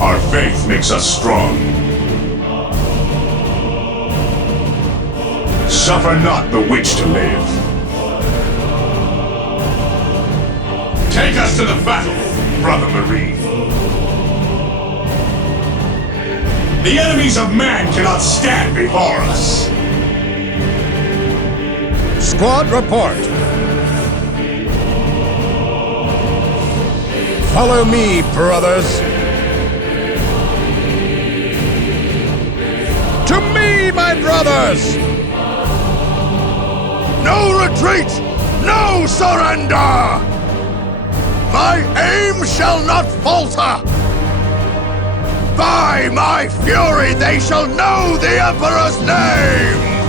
Our faith makes us strong. Suffer not the witch to live. Take us to the battle, Brother Marine. The enemies of man cannot stand before us. Squad report. Follow me, brothers. To me, my brothers! No retreat! No surrender! My aim shall not falter! By my fury they shall know the Emperor's name!